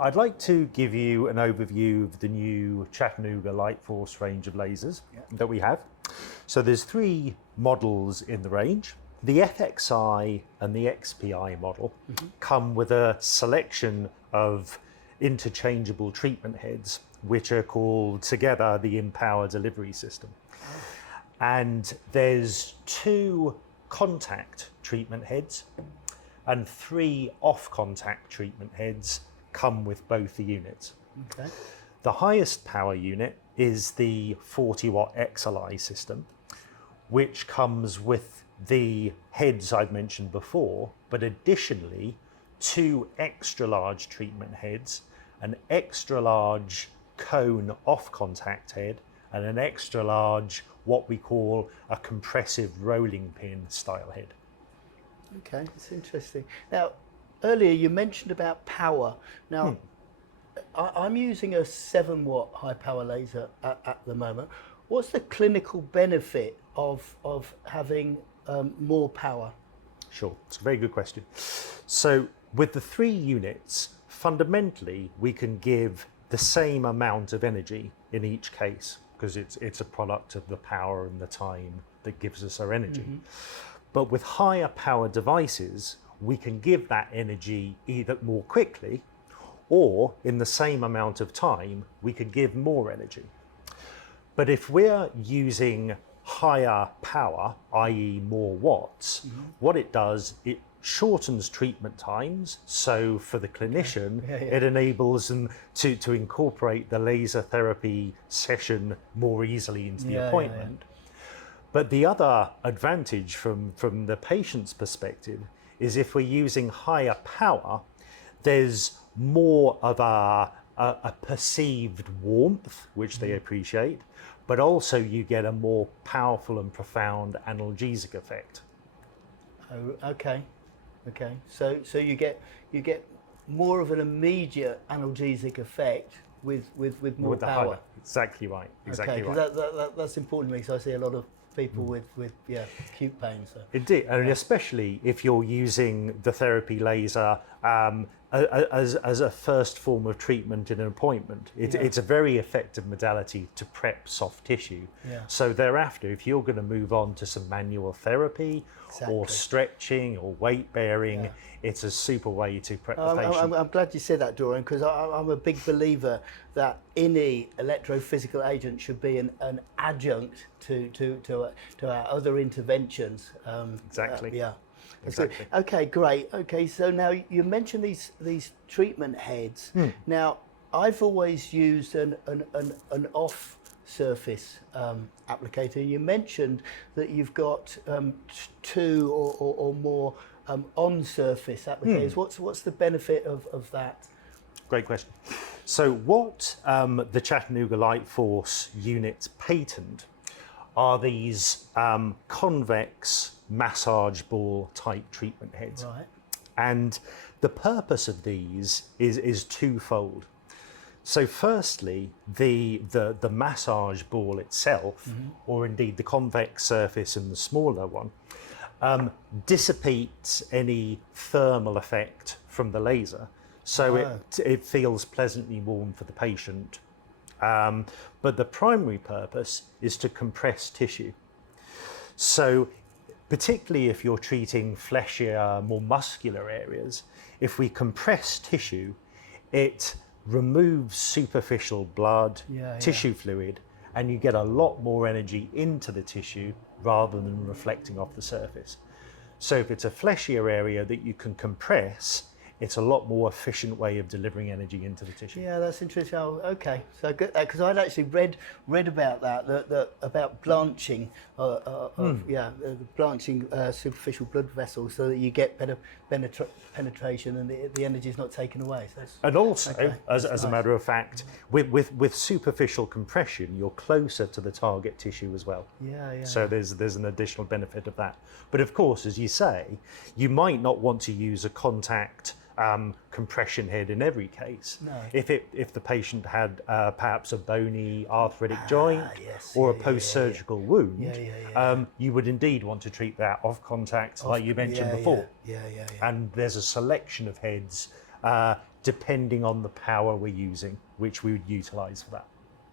I'd like to give you an overview of the new Chattanooga LightForce range of lasers that we have. So there's 3 models in the range. The FXI and the XPI model come with a selection of interchangeable treatment heads, which are called together the Empower Delivery System. And there's 2 contact treatment heads and 3 off-contact treatment heads come with both the units. Okay. The highest power unit is the 40-watt XLI system, which comes with the heads I've mentioned before, but additionally 2 extra large treatment heads, an extra large cone off-contact head, and an extra large, what we call a compressive rolling pin style head. Okay, it's interesting. Now, earlier you mentioned about power. Now, I'm using a 7-watt high power laser at the moment. What's the clinical benefit of having more power? Sure, it's a very good question. So with the 3 units, fundamentally we can give the same amount of energy in each case, because it's a product of the power and the time that gives us our energy. But with higher power devices, we can give that energy either more quickly, or in the same amount of time, we can give more energy. But if we're using higher power, i.e. more watts, what it does, it shortens treatment times. So for the clinician, it enables them to incorporate the laser therapy session more easily into the appointment. But the other advantage from the patient's perspective is if we're using higher power, there's more of a perceived warmth, which they appreciate, but also you get a more powerful and profound analgesic effect. Oh, okay. So you get more of an immediate analgesic effect with more power. Exactly right. Exactly right. That's important to me, because I see a lot of people with acute pain. So. Indeed, and especially if you're using the therapy laser as a first form of treatment in an appointment. It's a very effective modality to prep soft tissue. So thereafter, if you're going to move on to some manual therapy or stretching or weight bearing, it's a super way to prep the patient. I'm glad you said that, Dorian, because I'm a big believer that any electrophysical agent should be an adjunct to our other interventions. Exactly. Exactly. Okay, great. Okay, so now you mentioned these treatment heads. Now, I've always used an off-surface applicator. You mentioned that you've got 2 or more on-surface applicators. What's the benefit of that? Great question. So what the Chattanooga LightForce units patent are these convex massage ball type treatment heads. Right. And the purpose of these is twofold. So firstly, the massage ball itself, or indeed the convex surface and the smaller one, dissipates any thermal effect from the laser. So it feels pleasantly warm for the patient. But the primary purpose is to compress tissue. So particularly if you're treating fleshier, more muscular areas, if we compress tissue, it removes superficial blood, tissue fluid, and you get a lot more energy into the tissue rather than reflecting off the surface. So if it's a fleshier area that you can compress, it's a lot more efficient way of delivering energy into the tissue. Yeah, that's interesting. Oh, okay, so good, because I'd actually read about that about blanching, blanching superficial blood vessels so that you get better penetration and the energy is not taken away. So and also, as a matter of fact, with superficial compression, you're closer to the target tissue as well. So there's an additional benefit of that. But of course, as you say, you might not want to use a contact compression head in every case. No. If the patient had perhaps a bony arthritic joint or a post-surgical wound, you would indeed want to treat that off contact, like you mentioned before. And there's a selection of heads depending on the power we're using, which we would utilize for that.